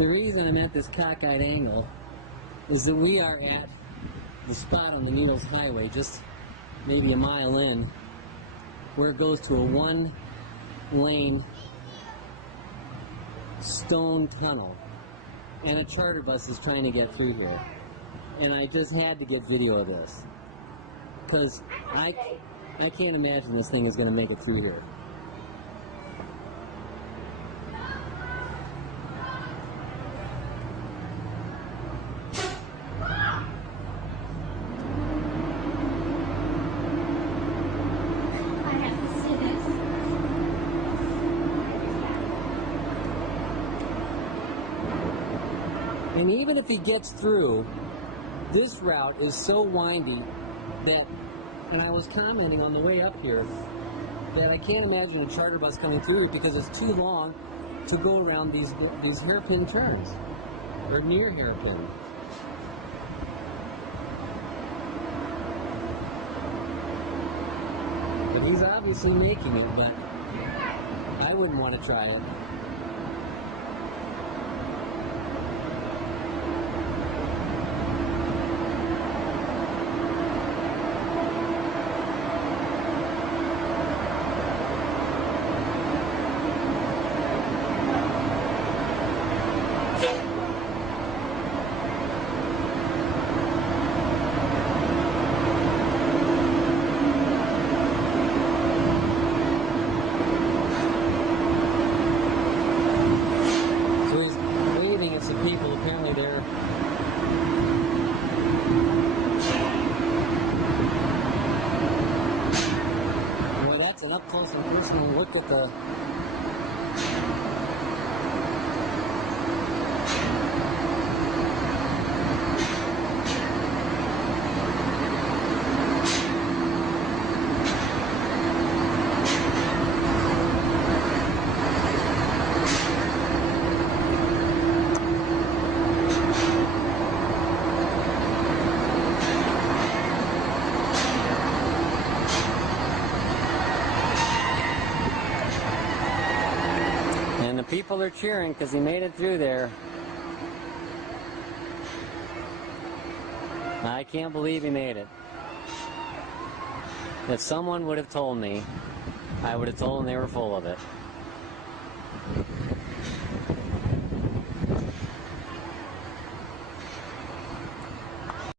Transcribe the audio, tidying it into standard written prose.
The reason I'm at this cockeyed angle is that we are at the spot on the Needles Highway, just maybe a mile in, where it goes to a one-lane stone tunnel, and a charter bus is trying to get through here. And I just had to get video of this, because I can't imagine this thing is going to make it through here. And even if he gets through, this route is so windy that, and I was commenting on the way up here, that I can't imagine a charter bus coming through because it's too long to go around these hairpin turns, or near hairpin. But he's obviously making it, but I wouldn't want to try it. People, apparently they're well, that's an up close and personal look at the people are cheering because he made it through there. I can't believe he made it. If someone would have told me, I would have told them they were full of it.